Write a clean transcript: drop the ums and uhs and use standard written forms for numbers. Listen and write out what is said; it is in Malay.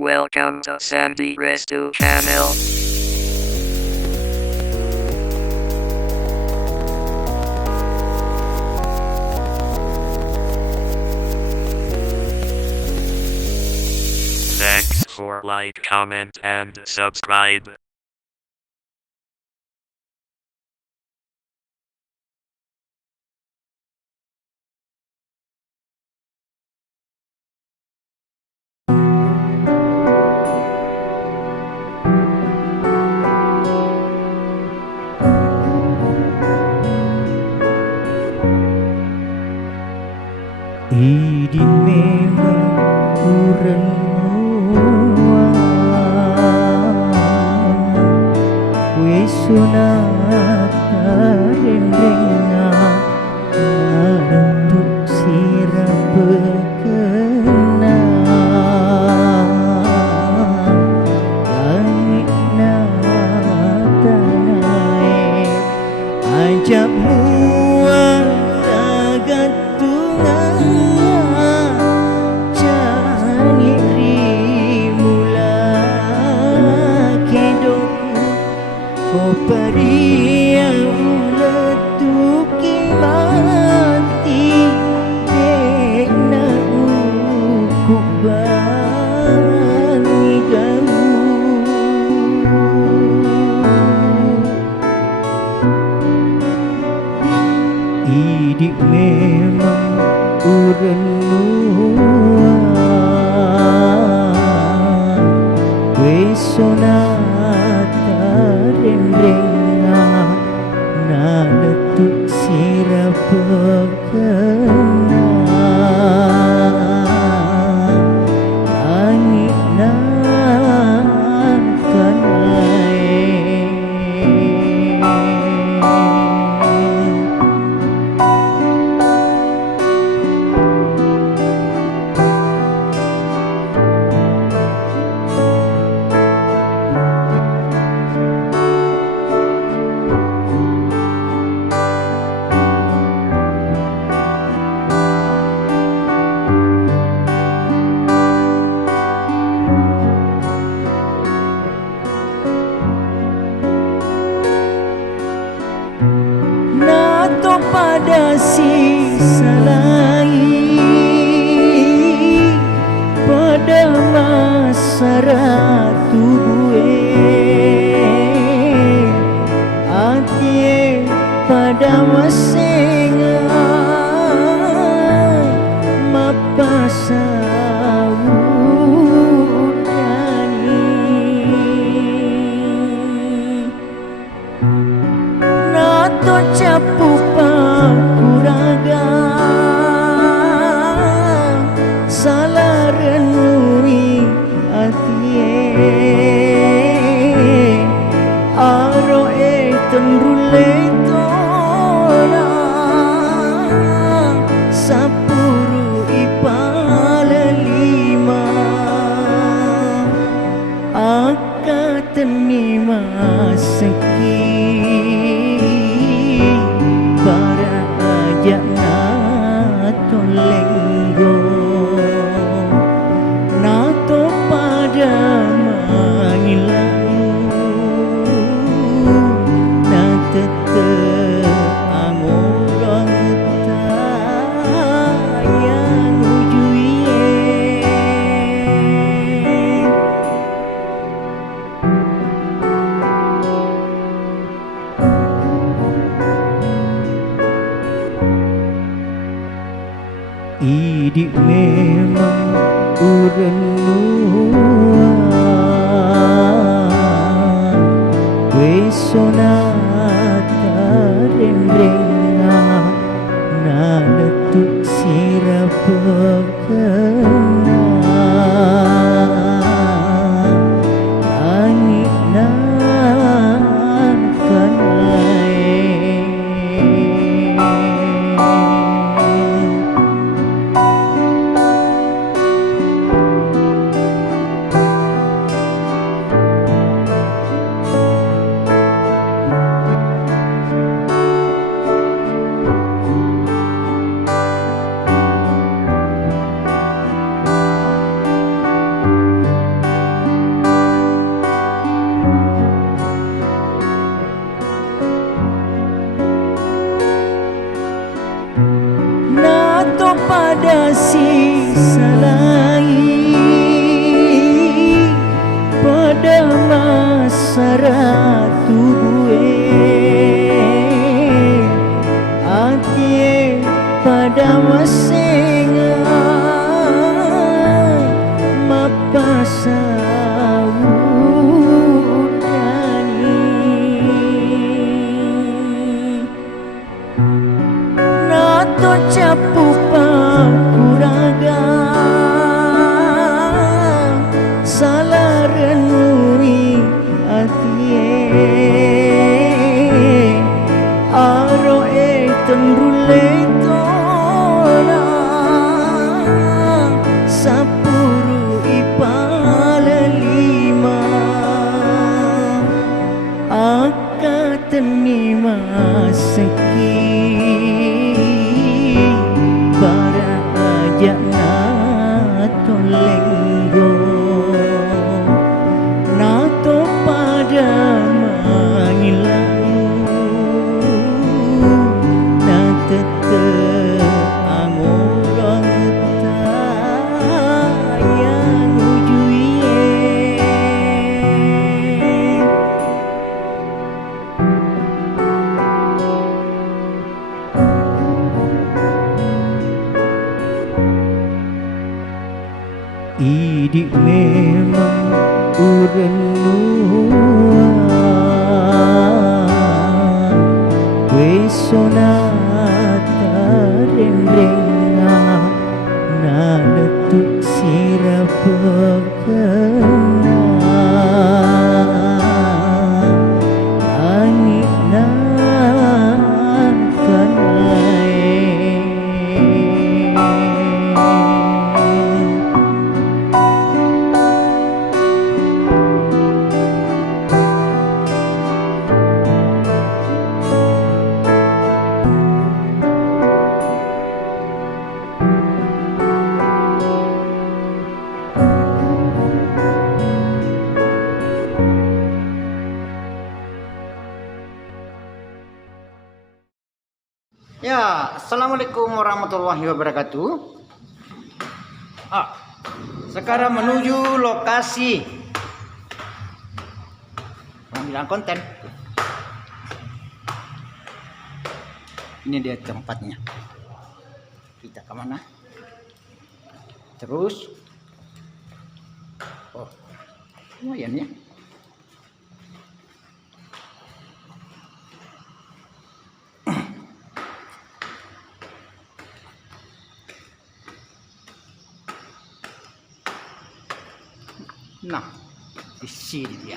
Welcome to Sandy Restu channel. Thanks for like, comment and subscribe. Idi memang urenua wis sunata rendenga untuk sirah bekena langit na tanai ajak muat tagantungan Paria uletuki mati dena ukubani jauh Idik memang urenua wesonata rendenga na letuk sirah pekena langit nan kanai pada sisa lain pada masa ratu gue hati pada masenga mapasawudani nato capu kuraga salah renui atie aroe tendrule tona sapuru ipala lima akatenima seki para ajak na tolenggo nato pada mangilang na tetep angorang tayang ujuie lenggo nato pada mangilayu na tetep angorang tayang ujuie idik memang urenuan wesonata renrenga na letuk sirap pekena angin na Ya, assalamualaikum warahmatullahi wabarakatuh. Sekarang menuju lokasi pengambilan konten. Ini dia tempatnya. Kita kemana? Terus, lumayan ya. Nah, di sini dia.